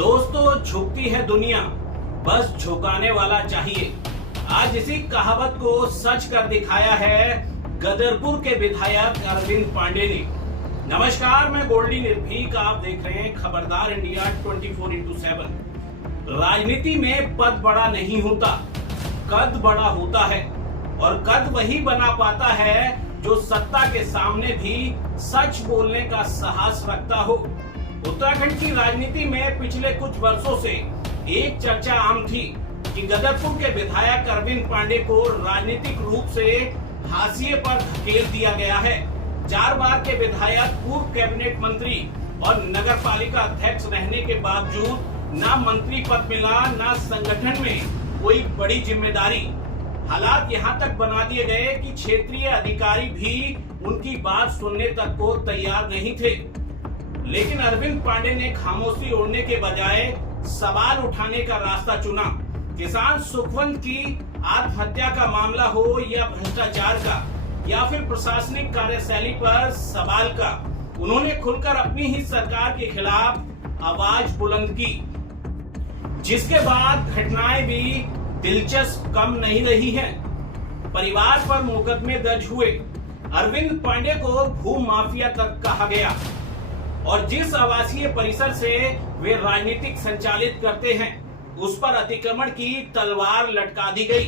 दोस्तों, झुकती है दुनिया, बस झुकाने वाला चाहिए। आज इसी कहावत को सच कर दिखाया है गदरपुर के विधायक अरविंद पांडे ने। नमस्कार, मैं गोल्डी निर्भीक, आप देख रहे हैं खबरदार इंडिया 24x7। राजनीति में पद बड़ा नहीं होता, कद बड़ा होता है, और कद वही बना पाता है जो सत्ता के सामने भी सच बोलने का साहस रखता हो। उत्तराखंड की राजनीति में पिछले कुछ वर्षों से एक चर्चा आम थी कि गदरपुर के विधायक अरविंद पांडे को राजनीतिक रूप से हाशिए पर धकेल दिया गया है। 4 बार के विधायक, पूर्व कैबिनेट मंत्री और नगर पालिका अध्यक्ष रहने के बावजूद ना मंत्री पद मिला, ना संगठन में कोई बड़ी जिम्मेदारी। हालात यहाँ तक बना दिए गए कि क्षेत्रीय अधिकारी भी उनकी बात सुनने तक को तैयार नहीं थे। लेकिन अरविंद पांडे ने खामोशी ओढ़ने के बजाय सवाल उठाने का रास्ता चुना। किसान सुखवंत की आत्महत्या का मामला हो या भ्रष्टाचार का या फिर प्रशासनिक कार्यशैली पर सवाल का, उन्होंने खुलकर अपनी ही सरकार के खिलाफ आवाज बुलंद की, जिसके बाद घटनाएं भी दिलचस्प कम नहीं रही हैं। परिवार पर मुकदमे दर्ज हुए, अरविंद पांडे को भू माफिया तक कहा गया, और जिस आवासीय परिसर से वे राजनीतिक संचालित करते हैं उस पर अतिक्रमण की तलवार लटका दी गई।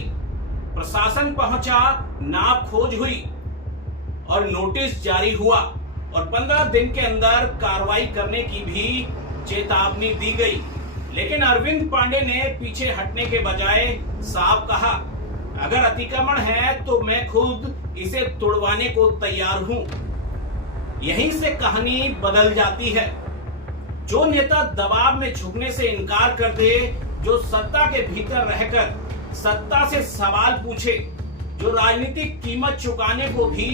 प्रशासन पहुंचा, नाप खोज हुई और नोटिस जारी हुआ, और 15 दिन के अंदर कार्रवाई करने की भी चेतावनी दी गई। लेकिन अरविंद पांडे ने पीछे हटने के बजाय साफ कहा, अगर अतिक्रमण है तो मैं खुद इसे तोड़वाने को तैयार हूं। यहीं से कहानी बदल जाती है। जो नेता दबाव में झुकने से इनकार कर दे, जो सत्ता के भीतर रहकर सत्ता से सवाल पूछे, जो राजनीतिक कीमत चुकाने को भी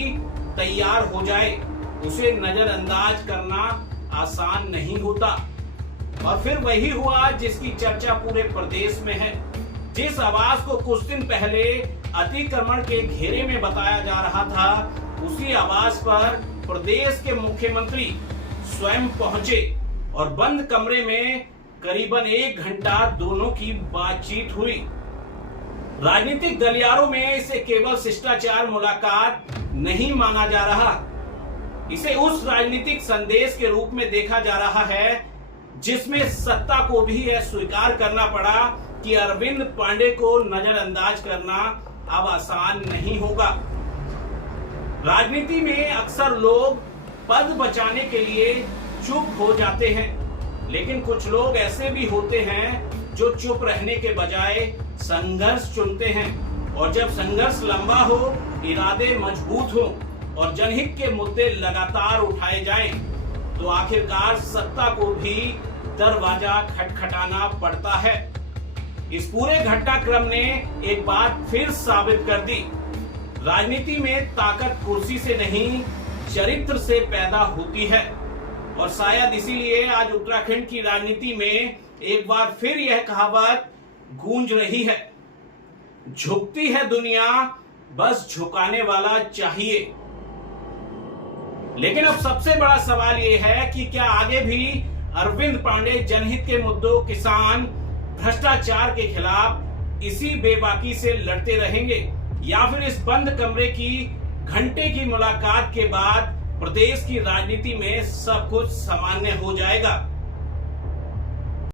तैयार हो जाए, उसे नजरअंदाज करना आसान नहीं होता। और फिर वही हुआ जिसकी चर्चा पूरे प्रदेश में है। जिस आवाज को कुछ दिन पहले अतिक्रमण के घेरे में बताया जा रहा था, उसी आवाज पर प्रदेश के मुख्यमंत्री स्वयं पहुंचे और बंद कमरे में करीबन 1 घंटा दोनों की बातचीत हुई। राजनीतिक गलियारों में इसे केवल शिष्टाचार मुलाकात नहीं माना जा रहा, इसे उस राजनीतिक संदेश के रूप में देखा जा रहा है जिसमें सत्ता को भी यह स्वीकार करना पड़ा कि अरविंद पांडे को नजरअंदाज करना अब आसान नहीं होगा। राजनीति में अक्सर लोग पद बचाने के लिए चुप हो जाते हैं, लेकिन कुछ लोग ऐसे भी होते हैं जो चुप रहने के बजाय संघर्ष चुनते हैं। और जब संघर्ष लंबा हो, इरादे मजबूत हो और जनहित के मुद्दे लगातार उठाए जाएं, तो आखिरकार सत्ता को भी दरवाजा खटखटाना पड़ता है। इस पूरे घटनाक्रम ने एक बात फिर साबित कर दी, राजनीति में ताकत कुर्सी से नहीं, चरित्र से पैदा होती है। और शायद इसीलिए आज उत्तराखंड की राजनीति में एक बार फिर यह कहावत गूंज रही है, झुकती है दुनिया, बस झुकाने वाला चाहिए। लेकिन अब सबसे बड़ा सवाल यह है कि क्या आगे भी अरविंद पांडे जनहित के मुद्दों, किसान, भ्रष्टाचार के खिलाफ इसी बेबाकी से लड़ते रहेंगे, या फिर इस बंद कमरे की घंटे की मुलाकात के बाद प्रदेश की राजनीति में सब कुछ सामान्य हो जाएगा।